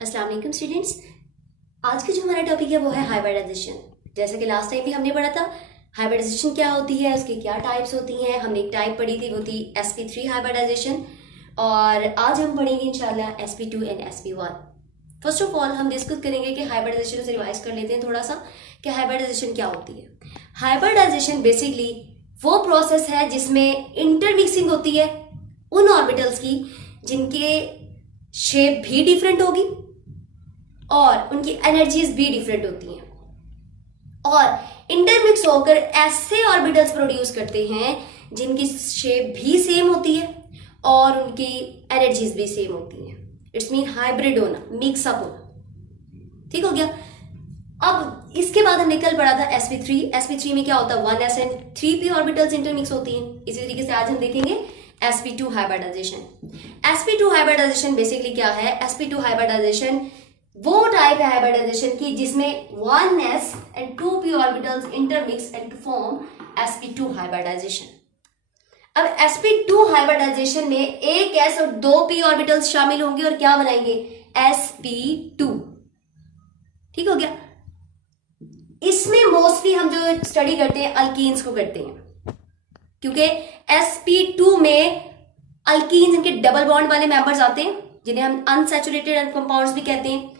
अस्सलाम वालेकुम स्टूडेंट्स। आज का जो हमारा टॉपिक है वो है हाइब्रिडाइजेशन। जैसा कि लास्ट टाइम भी हमने पढ़ा था हाइब्रिडाइजेशन क्या होती है, उसकी क्या टाइप्स होती हैं। हमने एक टाइप पढ़ी थी, वो थी sp3 हाइब्रिडाइजेशन, और आज हम पढ़ेंगे इंशाल्लाह sp2 and sp1। First of all हम डिस्कस करेंगे कि हाइब्रिडाइजेशन से रिवाइज कर लेते हैं थोड़ा सा कि हाइब्रिडाइजेशन क्या होती है। हाइब्रिडाइजेशन बेसिकली वो प्रोसेस है जिसमें इंटरमिक्सिंग होती है उन ऑर्बिटल्स की जिनके शेप भी डिफरेंट होगी और उनकी एनर्जीज भी डिफरेंट होती हैं, और इंटरमिक्स होकर ऐसे ऑर्बिटल्स प्रोड्यूस करते हैं जिनकी शेप भी सेम होती है और उनकी एनर्जीज भी सेम होती हैं। इट्स मीन हाइब्रिड होना, मिक्सअप होना। ठीक हो गया। अब इसके बाद हमने कल पढ़ा था sp3। sp3 में क्या होता है, 1s and 3p orbitals intermix होती हैं। इसी तरीके से आज हम देखेंगे sp2 hybridisation. sp2 hybridisation basically क्या है? sp2 हाइब्रिडाइजेशन वो टाइप है हाइब्रिडाइजेशन की जिसमें 1s and 2p orbitals intermix and form sp2 hybridization. अब sp2 हाइब्रिडाइजेशन में एक s और 2p ऑर्बिटल्स शामिल होंगे और क्या बनाएंगे? sp2। ठीक हो गया। इसमें मोस्टली हम जो स्टडी करते हैं अल्कीन्स को करते हैं, क्योंकि sp2 में अल्कीन्स, इनके डबल बॉन्ड वाले मेंबर्स आते हैं जिन्हें हम अनसैचुरेटेड कंपाउंड्स भी कहते हैं।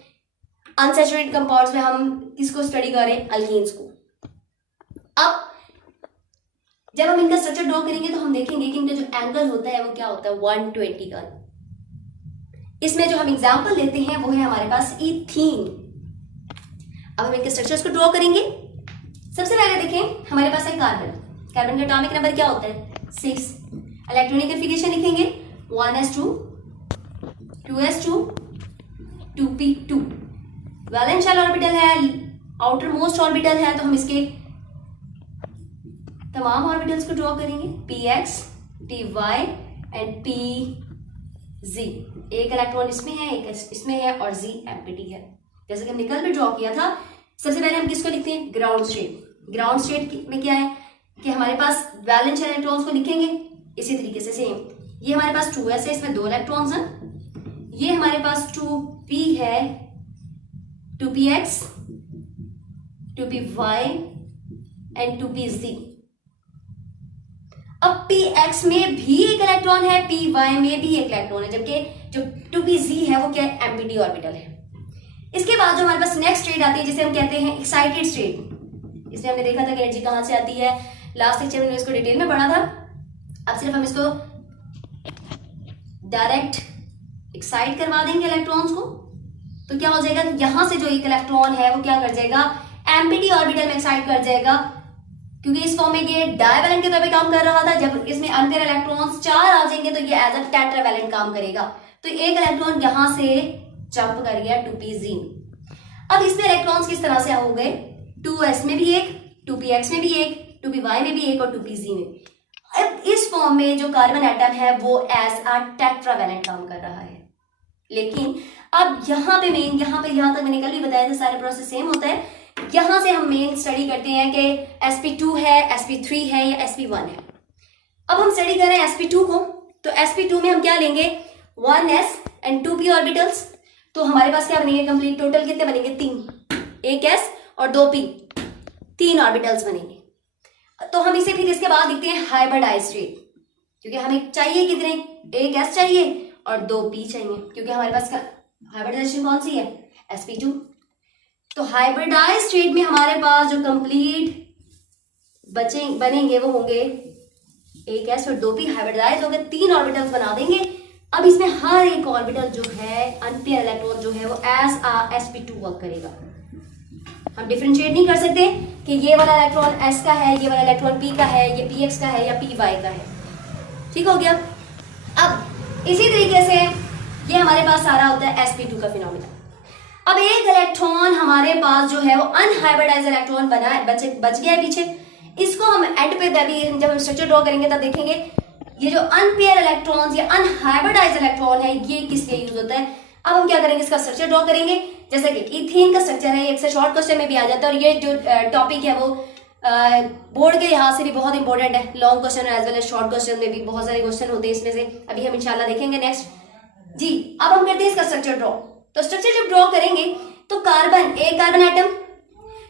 अनसैचुरेटेड कंपाउंड्स में हम किसको स्टडी कर रहे हैं? अल्कीन्स को। अब जब हम इनका स्ट्रक्चर ड्रॉ करेंगे तो हम देखेंगे कि इनका जो एंगल होता है वो क्या होता है? 120 का। इसमें जो हम एग्जांपल लेते हैं वो है हमारे पास इथीन। अब हम इनके स्ट्रक्चर्स को ड्रॉ करेंगे। सबसे पहले देखें, हमारे पास है कार्बन। कार्बन का एटॉमिक नंबर क्या होता है? 6। इलेक्ट्रॉनिक कन्फिगरेशन लिखेंगे 1s2 2s2 2p2। Valence shell orbital है, आउटर मोस्ट ऑर्बिटल है, तो हम इसके तमाम ऑर्बिटल्स को ड्रॉ करेंगे px dy एंड pz। एक इलेक्ट्रॉन इसमें है, एक इसमें है और z एम्प्टी है, जैसे कि हमने कल भी ड्रॉ किया था। सबसे पहले हम किसको लिखते हैं? Ground state. ग्राउंड स्टेट में क्या है कि हमारे पास वैलेंस शेल इलेक्ट्रॉन्स को लिखेंगे इसी तरीके से सेम। ये हमारे पास 2s है, इसमें 2 इलेक्ट्रॉन्स हैं। ये हमारे पास 2p है, 2px 2py एंड 2pz। अब px में भी एक इलेक्ट्रॉन है, py में भी एक इलेक्ट्रॉन है, जबकि जो 2pz है वो क्या है? एम्प्टी ऑर्बिटल है। इसके बाद जो हमारे पास नेक्स्ट स्टेट आती है जिसे हम कहते हैं एक्साइटेड स्टेट। इसमें हमने देखा था कि एनर्जी कहां से आती है, लास्ट लेक्चर में इसको डिटेल में पढ़ा था। अब सिर्फ हम इसको डायरेक्ट एक्साइट करवा देंगे इलेक्ट्रॉन्स को, तो क्या हो जाएगा? यहां से जो एक इलेक्ट्रॉन है वो क्या कर जाएगा? एम्प्टी ऑर्बिटल में एक्साइट कर जाएगा, क्योंकि इस फॉर्म में ये डाइवैलेंट के तौर पे काम कर रहा था। जब इसमें अनपेयर इलेक्ट्रॉन्स 4 आ जाएंगे तो ये एज अ टेट्रावैलेंट काम करेगा। तो एक इलेक्ट्रॉन यहां से जंप कर गया 2pz। अब इसमें इलेक्ट्रॉन्स किस तरह से हो गए? 2s में भी एक, 2px में भी एक, 2py में भी एक और 2pz में। अब इस फॉर्म में जो कार्बन एटम है वो एज अ टेट्रावैलेंट काम कर रहा है। लेकिन अब यहाँ पे मेन, यहाँ तक मैंने कल भी बताया था सारे प्रोसेस सेम होता है। यहां से हम मेन स्टडी करते हैं कि sp2 है, sp3 है या sp1 है। अब हम स्टडी कर रहे हैं sp2 को, तो sp2 में हम क्या लेंगे? 1s and 2p orbitals. तो हमारे पास क्या बनेंगे? कंप्लीट टोटल कितने बनेंगे? 3। एक s और 2p, 3 ऑर्बिटल्स बनेंगे। तो हम इसे फिर इसके बाद लिखते हैं हाइब्रिडाइज स्टेट, क्योंकि हमें चाहिए कितने? एक s चाहिए और 2p चाहिए, क्योंकि हमारे पास हाइब्रिडाइजेशन कौन सी है? sp2। तो हाइब्रिडाइज स्टेट में हमारे पास जो कंप्लीट बनेंगे वो होंगे एक s और 2p। हाइब्रिडाइज होकर 3 ऑर्बिटल्स बना देंगे। अब इसमें हर एक ऑर्बिटल जो है, अनपेयर इलेक्ट्रॉन जो है, वो एज अ sp2 वर्क करेगा। हम डिफरेंशिएट नहीं कर सकते कि ये वाला इलेक्ट्रॉन s का है, ये वाला इलेक्ट्रॉन p का है, ये px का है या py का है। ठीक हो गया। अब इसी तरीके से ये हमारे पास सारा होता है sp2 का फिनोमिना। अब एक इलेक्ट्रॉन हमारे पास जो है वो अनहाइब्रिडाइज इलेक्ट्रॉन बच गया है पीछे। इसको हम एंड पे जब हम स्ट्रक्चर ड्रॉ करेंगे तब देखेंगे ये जो अनपेयर इलेक्ट्रॉन्स या अनहाइब्रिडाइज इलेक्ट्रॉन है ये किस लिए यूज होता है। अब हम क्या करेंगे? इसका स्ट्रक्चर ड्रॉ करेंगे। जैसे कि इथेन का स्ट्रक्चर है, एक से शॉर्ट क्वेश्चन में भी आ जाता है, और ये जो टॉपिक है वो बोर्ड के लिहाज से भी बहुत इंपॉर्टेंट है। Long question as well as short question में भी बहुत सारे क्वेश्चन होते हैं इसमें से, अभी हम इंशाल्लाह देखेंगे नेक्स्ट जी। अब हम करते हैं इसका स्ट्रक्चर ड्रॉ। तो स्ट्रक्चर जब ड्रॉ करेंगे तो कार्बन, एक कार्बन एटम,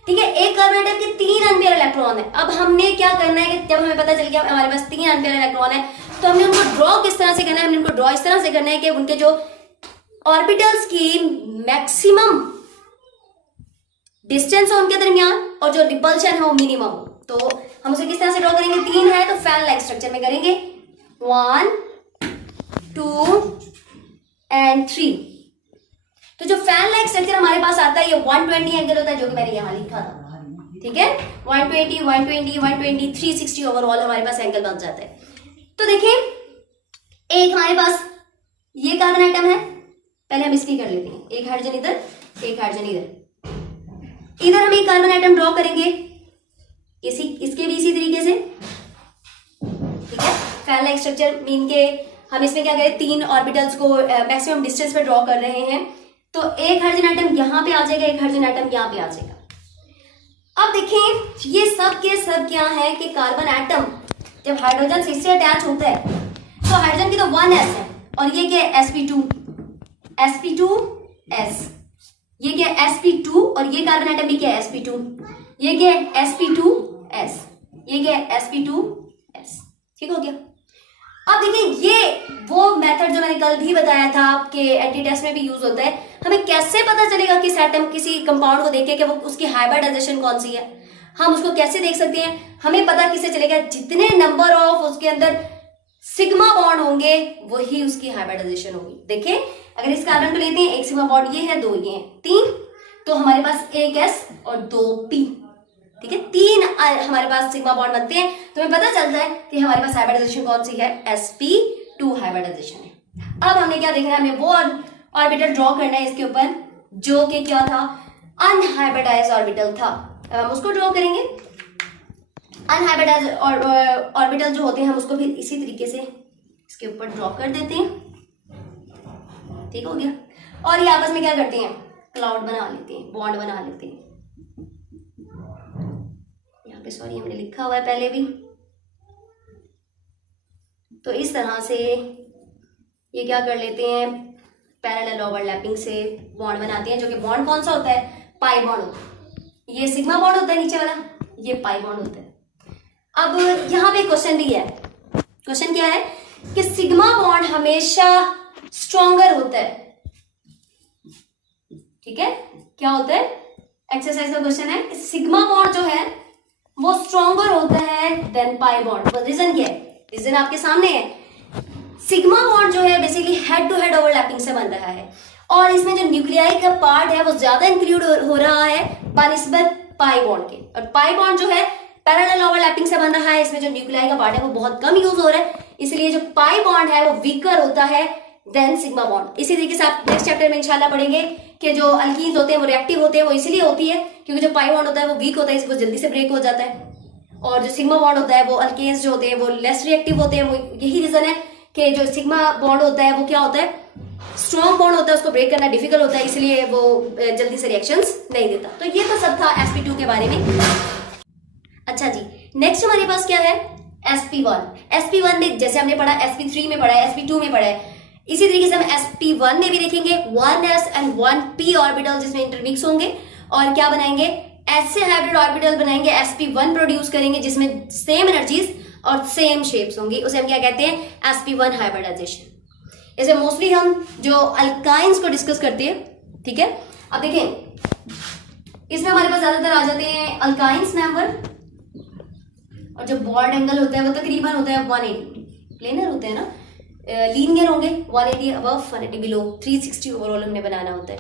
ठीक है, एक कार्बन एटम के 3 अनपेयर इलेक्ट्रॉन है। अब हमने क्या करना है कि जब हमें पता चल गया हमारे पास 3 अनपेयर इलेक्ट्रॉन है, तो हमने उनको ड्रॉ किस तरह से करना है? हमने उनको ड्रॉ इस तरह से करना है कि उनके जो ऑर्बिटल्स की मैक्सिमम डिस्टेंस है उनके दरमियान और जो रिपल्शन है वो मिनिमम हो। तो हम उसे किस तरह से ड्रॉ करेंगे? 3 है तो फैन लाइक स्ट्रक्चर में करेंगे, 1 2 एंड 3। तो जो फैन लाइक स्ट्रक्चर हमारे पास आता है ये 120 एंगल होता है, जो कि मैंने यहां लिखा था, ठीक है, 120 120 120 360 ओवरऑल हमारे पास एंगल बन जाता है। तो देखिए एक हमारे पास ये कार्बन एटम है, पहले हम इसकी कर लेते हैं, एक हाइड्रोजन इधर, एक हाइड्रोजन इधर हम एक कार्बन एटम ड्रॉ करेंगे, इसके भी इसी तरीके से, ठीक है। फैन लाइक स्ट्रक्चर मीन के हम इसमें क्या करें, 3 ऑर्बिटल्स को मैक्सिमम डिस्टेंस पे ड्रॉ कर रहे हैं। तो एक हाइड्रोजन एटम यहां पे आ जाएगा, एक हाइड्रोजन एटम यहां पे आ जाएगा। अब देखें ये सब के सब क्या है कि कार्बन एटम जब हाइड्रोजन से इससे अटैच होता है तो हाइड्रोजन की तो 1s है और ये क्या है, sp2s, ये क्या है sp2 और ये कार्बन एटम भी क्या है sp2, ये क्या है sp2s, ये क्या है sp2s, ठीक हो गया। अब देखिए ये वो मेथड जो मैंने कल भी बताया था कि एंटी टेस्ट में भी यूज होता है। हमें कैसे पता चलेगा कि एटम किसी कंपाउंड को देख के कि वो उसकी हाइब्रिडाइजेशन कौन सी है, हम उसको कैसे देख सकते हैं? हमें पता किससे चलेगा? जितने नंबर ऑफ उसके अंदर सिग्मा बॉन्ड होंगे वही उसकी हाइब्रिडाइजेशन होगी। देखिए अगर इस कार्बन को लेते हैं, एक सिग्मा बॉन्ड ये है, 2 ये है, 3, तो हमारे पास एक s और 2 p, ठीक है, 3 हमारे पास सिग्मा बॉन्ड बनते हैं। तो हमें पता चलता है कि हमारे पास हाइब्रिडाइजेशन कौन सी है, sp2 हाइब्रिडाइजेशन है। अब हमने क्या देखना है, हमें वो ऑर्बिटल ड्रॉ करना है इसके ऊपर जो कि क्या था, अनहाइब्रिडाइज्ड ऑर्बिटल था। अब हम उसको ड्रॉ करेंगे। अनहाइब्रिडाइज्ड ऑर्बिटल जो होते हैं हम उसको भी इसी तरीके से इसके ऊपर ड्रॉ कर देते हैं, ठीक हो गया। और ये आपस में क्या करते हैं, क्लाउड बना लेते हैं, बॉन्ड बना लेते हैं। यहाँ पे सॉरी हमने लिखा हुआ है पहले भी। तो इस तरह से ये क्या कर लेते हैं, पैरेलल ओवरलैपिंग से बॉन्ड बनाते हैं, जो कि बॉन्ड कौन सा होता है, पाई बॉन्ड होता है। ये सिग्मा बॉन्ड होता है नीचे वाला, ये पाई बॉन्ड होता है। अब यहाँ पे क्वेश्चन भी है, क्वेश्चन क्या है कि सिग्मा बॉन्ड हमेशा स्ट्रॉन्गर होता है, ठीक है, क्या होता है, एक्सरसाइज का क्वेश्चन है, सिग्मा बॉन्ड जो है वो स्ट्रॉन्गर होता है देन पाई बॉन्ड। रीजन क्या है, रीजन आपके सामने है। सिग्मा बॉन्ड जो है basically head to head overlapping से बन रहा है और इसमें जो न्यूक्लियाई का पार्ट है वो ज्यादा इंक्लूड हो रहा है बनिस्बत पाई बॉन्ड के, और पाई बॉन्ड जो है पैरेलल ओवरलैपिंग से बन रहा है, इसमें जो न्यूक्लियाई का पार्ट है वो बहुत कम यूज हो रहा है, इसलिए जो पाई बॉन्ड है वो वीकर होता है देन सिग्मा बॉन्ड। इसी तरीके से आप नेक्स्ट चैप्टर में इंशाल्लाह पढ़ेंगे कि जो अल्कीन्स होते हैं वो रिएक्टिव होते हैं, वो इसलिए होती है क्योंकि जो पाई बॉन्ड होता है वो वीक होता है, इसको जल्दी से ब्रेक हो जाता है, और जो सिग्मा बॉन्ड होता है वो अल्केन्स जो होते हैं वो लेस रिएक्टिव होते हैं। वो यही रीजन है कि जो सिग्मा बॉन्ड होता है वो क्या होता है, स्ट्रॉन्ग बॉन्ड होता है, उसको ब्रेक करना डिफिकल्ट होता है, इसलिए वो जल्दी से रिएक्शंस नहीं देता। तो ये तो सब था sp2 के बारे में। अच्छा जी, नेक्स्ट हमारे पास क्या है, sp1। sp1 में जैसे हमने पढ़ा, sp3 में पढ़ा है, sp2 में पढ़ा है, इसी तरीके से हम sp1 में भी देखेंगे 1s एंड 1p ऑर्बिटल जिसमें इंटरमिक्स होंगे और क्या बनाएंगे, ऐसे हाइब्रिड ऑर्बिटल बनाएंगे, sp1 प्रोड्यूस करेंगे जिसमें सेम एनर्जीज और सेम शेप्स होंगी, उसे हम क्या कहते हैं, sp1 हाइब्रिडाइजेशन। इसे मोस्टली हम जो अल्काइंस को डिस्कस करते हैं, ठीक है। अब देखें इसमें हमारे पास ज्यादातर आ जाते हैं अल्काइंस मेंबर, और जो बॉन्ड एंगल होता है वो तकरीबन होता है 180, प्लेनर होते हैं ना, लीनियर होंगे, 180 अबव 180 बिलो, 360 ओवरऑल हमने बनाना होता है।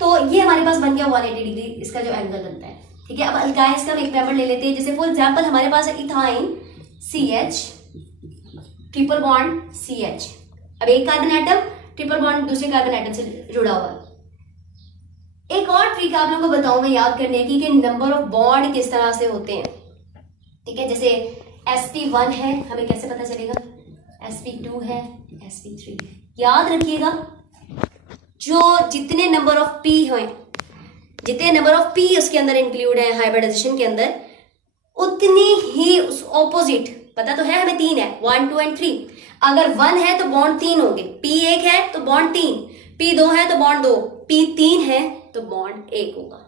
तो ये हमारे पास बन गया 180 डिग्री इसका जो एंगल बनता है, ठीक है। अब अल्काइंस का हम एक मेंबर ले लेते हैं, जैसे फॉर एग्जांपल हमारे पास है ethyne CH triple bond CH। अब एक कार्बन एटम ट्रिपल बॉन्ड दूसरे कार्बन एटम से जुड़ा हुआ है। एक और ट्रिक आप लोगों को बताऊं मैं याद करने की कि नंबर ऑफ बॉन्ड किस तरह से होते हैं, ठीक है। जैसे sp1 है, हमें कैसे पता चलेगा, sp2 है, sp3 है। याद रखिएगा जो जितने नंबर ऑफ p हैं, जितने नंबर ऑफ p उसके अंदर इंक्लूड है हाइब्रिडाइजेशन के अंदर, उतनी ही उस ऑपोजिट, पता तो है हमें 3 है, 1 2 एंड 3। अगर 1 है तो बॉन्ड 3 होंगे, p 1 है तो बॉन्ड 3, P2 है तो बॉन्ड 2, P3 है तो बॉन्ड 1 होगा।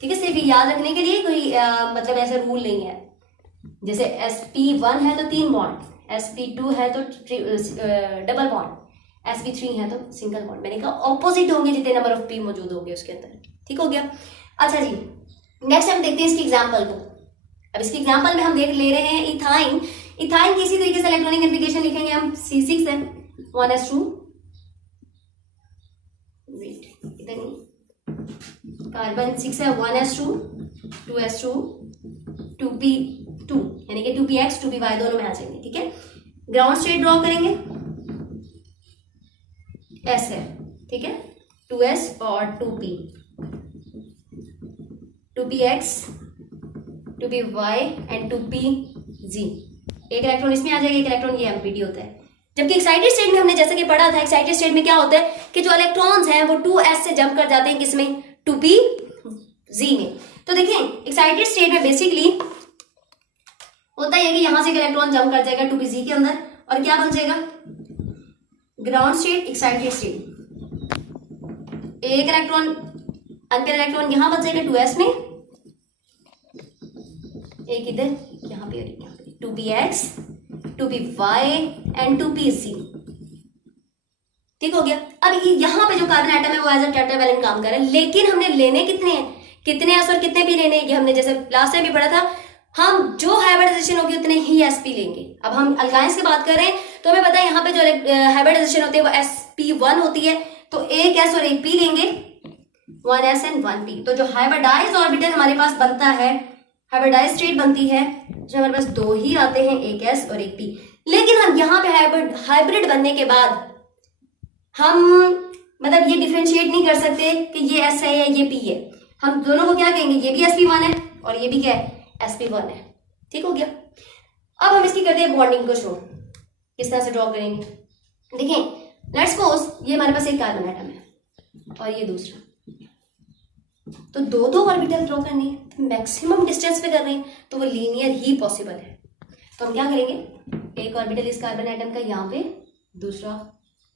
ठीक है, सिर्फ याद रखने के लिए कोई मतलब ऐसा रूल नहीं है। जैसे sp1 है तो 3 बॉन्ड, sp2 है तो डबल बॉन्ड, sp3 है तो सिंगल बॉन्ड। मैंने कहा ऑपोजिट होंगे जितने नंबर ऑफ p मौजूद होंगे उसके अंदर। ठीक हो गया। अच्छा जी, नेक्स्ट हम देखते हैं इसकी एग्जांपल को। अब इसकी एग्जांपल में हम देख ले रहे हैं इथाइन। इथाइन की इसी तरीके से इलेक्ट्रॉनिक कन्फिगरेशन लिखेंगे हम, C6 है 1s2, इधर नहीं, कार्बन 6 है 1s2, 2s2, 2p2, यानी कि 2px 2py दोनों में आ जाएंगे। ठीक है, ग्राउंड स्टेट ड्रॉ करेंगे, s है, ठीक है, 2s और 2p, 2px 2py and 2pz। एक इलेक्ट्रॉन इसमें आ जाएगा, एक इलेक्ट्रॉन ये एम्पीटी होता है। जबकि एक्साइटेड स्टेट में हमने जैसा कि पढ़ा था, एक्साइटेड स्टेट में क्या होता है कि जो इलेक्ट्रॉन्स हैं वो 2s से जंप कर जाते हैं किसमें, 2pz में। तो देखिए एक्साइटेड स्टेट में बेसिकली होता है कि यहां से एक इलेक्ट्रॉन जंप कर जाएगा 2pz के अंदर और क्या बन जाएगा, ग्राउंड स्टेट एक्साइटेड स्टेट। एक इलेक्ट्रॉन अनपेयर इलेक्ट्रॉन यहां बच जाएगा 2s में, एक इधर यहां पे और यहां पे, 2px 2py एंड 2pz। ठीक हो गया। अब यहां पे जो कार्बन एटम है वो एज अ टेट्रावैलेंट काम कर रहा है, लेकिन हमने लेने कितने हैं, कितने s और कितने p लेने हैं, ये हमने जैसे लास्ट टाइम भी पढ़ा था, हम जो हाइब्रिडाइजेशन होगी उतने ही sp लेंगे। अब हम अल्काइंस की बात कर रहे हैं तो हमें पता है यहाँ पे जो हाइब्रिडाइजेशन होती है वो sp1 होती है, तो एक s और एक p लेंगे, 1s एंड 1p। तो जो हाइब्रिडाइज ऑर्बिटल हमारे पास बनता है, हाइब्रिडाइज स्टेट बनती है, जो हमारे पास दो ही आते हैं, एक s और एक p। लेकिन हम यहाँ पे हाइब्रिड बनने के बाद हम मतलब ये डिफरेंशिएट नहीं कर सकते कि ये s है या ये p है। हम दोनों को क्या कहेंगे, ये भी sp1 है और ये भी क्या है, sp1 है। ठीक हो गया। अब हम इसकी करते हैं बॉन्डिंग को शो, किस तरह से ड्रॉ करेंगे। देखिए लेट्स सपोज ये हमारे पास एक कार्बन एटम है और ये दूसरा, तो दो ऑर्बिटल ड्रॉ करनी है, तो मैक्सिमम डिस्टेंस पे कर रहे हैं तो वो लीनियर ही पॉसिबल है। तो हम क्या करेंगे, एक ऑर्बिटल इस कार्बन एटम का यहाँ पे, दूसरा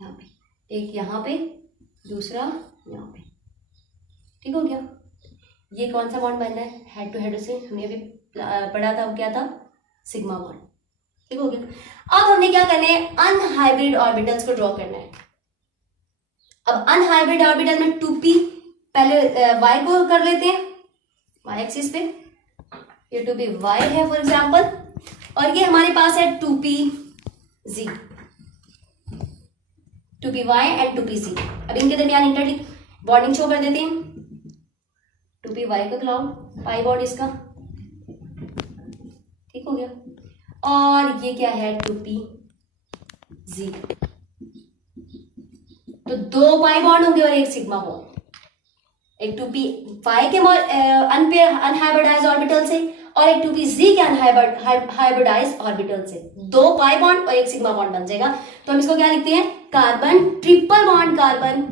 यहाँ पे, एक यहाँ पे, दूसरा यहाँ पे। ठीक हो गया। ये कौन सा बॉन्ड बनना है, हेड टू हेड से हमने अभी पढ़ा था, वो क्या था, सिग्मा बॉन्ड। ठीक हो गया। अब हमने क्या करना है, अनहाइब्रिड ऑर्बिटल्स को ड्रॉ करना है। अब अनहाइब्रिड ऑर्बिटल में 2p पहले y को कर लेते हैं, y एक्सिस पे, ये 2py है फॉर एग्जांपल, और ये हमारे पास है 2pz, 2py एंड 2pz। अब इनके दरमियान इंटर बॉन्डिंग शो कर देते हैं, 2py का क्लाउड, पाई बॉन्ड इसका। ठीक हो गया। और ये क्या है, 2pz। तो दो पाई बॉन्ड होंगे और एक सिग्मा बॉन्ड, एक 2py के अनपेयर अनहाइब्रिडाइज ऑर्बिटल से और एक 2pz के हाइब्रिडाइज ऑर्बिटल से। दो पाई बॉन्ड और एक सिग्मा बॉन्ड बन जाएगा। तो हम इसको क्या लिखते हैं, carbon triple bond carbon,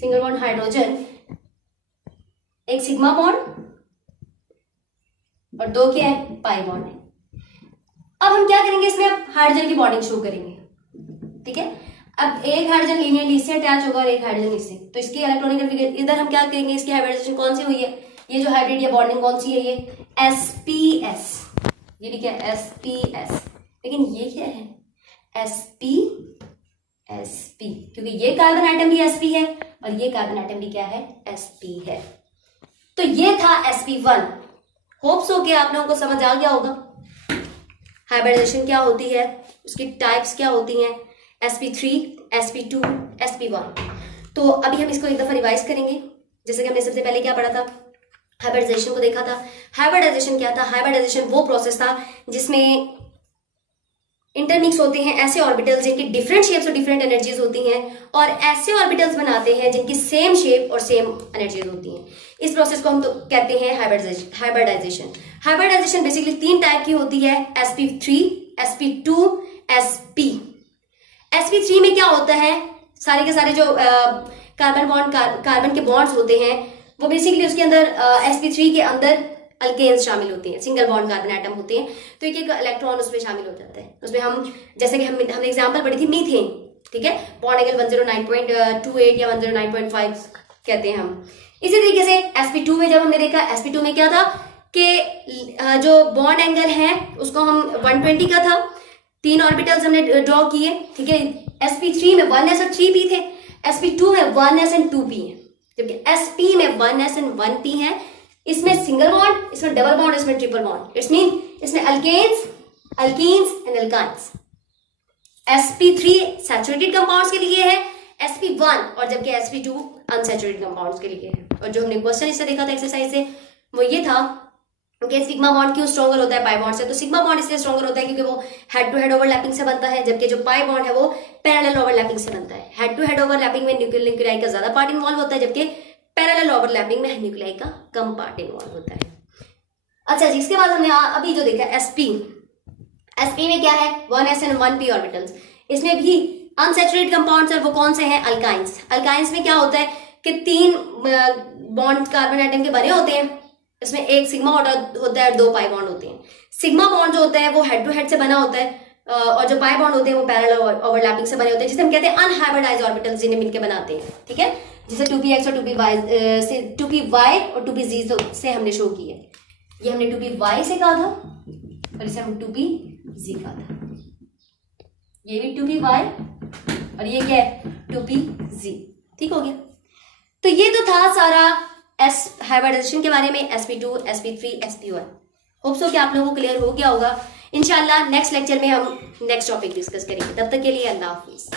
single bond hydrogen, एक सिग्मा बॉन्ड और दो क्या है, पाई बॉन्ड है। अब हम क्या करेंगे, इसमें अब हाइड्रोजन की बॉन्डिंग शो करेंगे। ठीक है। अब एक हाइड्रोजन लीनियरली इससे अटैच होगा और एक हाइड्रोजन इससे, तो इसकी इलेक्ट्रॉनिक कन्फिगरेशन इधर हम क्या करेंगे, इसकी हाइब्रिडाइजेशन कौन सी हुई है, ये जो हाइब्रिड या बॉन्डिंग कौन सी है, ये sps, ये भी क्या है, sps। लेकिन ये क्या है, sp, क्योंकि ये कार्बन आइटम भी sp है और ये कार्बन आइटम भी क्या है, sp है। तो ये था sp1। होप्स हो कि आप लोगों को समझ आ गया होगा हाइब्रिडाइजेशन क्या होती है, उसकी टाइप्स क्या होती हैं, sp3, sp2, sp1। तो अभी हम इसको एक दफा रिवाइज करेंगे। जैसे कि हमने सबसे पहले क्या पढ़ा था, हाइब्रिडाइजेशन को देखा था। हाइब्रिडाइजेशन क्या था, हाइब्रिडाइजेशन वो प्रोसेस था जिसमें इंटरमिक्स होते हैं ऐसे ऑर्बिटल्स जिनकी डिफरेंट शेप्स और डिफरेंट एनर्जीज होती हैं, और ऐसे ऑर्बिटल्स बनाते हैं जिनकी सेम शेप और सेम एनर्जीज होती हैं। इस प्रोसेस को हम तो कहते हैं हाइब्रिडाइजेशन। हाइब्रिडाइजेशन बेसिकली 3 टाइप की होती है, sp3, sp2, sp। sp3 में क्या होता है, सारे के सारे जो कार्बन के बॉन्ड्स होते हैं वो बेसिकली उसके अंदर sp3 के अंदर अल्केन्स शामिल होते हैं, सिंगल बॉन्ड कार्बन आइटम होते हैं। तो एक एक इलेक्ट्रॉन उसमें शामिल हो जाता है। उसमें हम जैसे कि हमने एग्जांपल पढ़ी थी मीथेन, ठीक है, बॉन्ड एंगल 109.28 या 109.5 कहते हैं हम। इसी तरीके से sp2 में जब हमने देखा, sp2 में क्या था कि जो बॉन्ड एंगल है उसको हम 120 का था, 3 ऑर्बिटल्स हमने ड्रॉ किए, ठीक है। sp3 में 1s और 3p थे, sp2 में 1s एंड 2p है, जबकि sp में 1s एंड 1p है। इसमें सिंगल बॉन्ड, इसमें डबल बॉन्ड, इसमें ट्रिपल बॉन्ड। इट्स मीन इसमें alkanes, alkenes and alkynes. sp3 saturated compounds के लिए है, sp1 और जबकि sp2 अनसैचुरेटेड कंपाउंड्स के लिए है। और जो हमने क्वेश्चन इससे देखा था एक्सरसाइज से, वो ये था कि सिग्मा बॉन्ड क्यों स्ट्रॉन्गर होता है पाई बॉन्ड से। तो सिग्मा बॉन्ड इसलिए स्ट्रॉन्गर होता है क्योंकि वो हेड टू हेड ओवरलैपिंग से बनता है, जबकि जो पाई बॉन्ड है वो पैरेलल ओवरलैपिंग से बनता है। हेड टू हेड ओवरलैपिंग में न्यूक्लियाई का ज्यादा पार्ट इन्वॉल्व होता है, जबकि पैरेलल ओवरलैपिंग में न्यूक्लियाई का कम पार्ट इन्वॉल्व होता है। अच्छा जी, इसके बाद हमने अभी जो देखा sp में क्या है, 1s एंड 1p ऑर्बिटल्स। इसमें भी अनसैचुरेटेड कंपाउंड्स है, वो कौन से हैं, अल्काइंस। अल्काइंस में क्या होता है कि 3 बॉन्ड कार्बन एटम के बने होते हैं, इसमें एक सिग्मा होता है और 2 पाई बॉन्ड होते हैं। सिग्मा बॉन्ड जो होता है वो हेड टू हेड से बना होता है, और जो पाई बॉन्ड होते हैं वो पैरेलल ओवरलैपिंग से बने होते हैं, जिसे हम कहते हैं अनहाइब्रिडाइज्ड ऑर्बिटल्स, जिन्हें मिलकर बनाते हैं, ठीक है। जिसे 2px और 2py और 2pz से हमने शो किया। ये हमने 2py से कहा था और इसे हम 2pz कहा था। ये भी 2py और ये क्या है, 2pz, ठीक हो गया। तो ये तो था सारा हाइब्रिडाइजेशन के बारे में, sp2, sp3, sp1। Hope so कि आप लोगों को क्लियर हो गया होगा। इंशाल्लाह नेक्स्ट लेक्चर में हम नेक्स्ट टॉपिक डिस्कस करेंगे। तब तक के लिए अल्लाह हाफिज।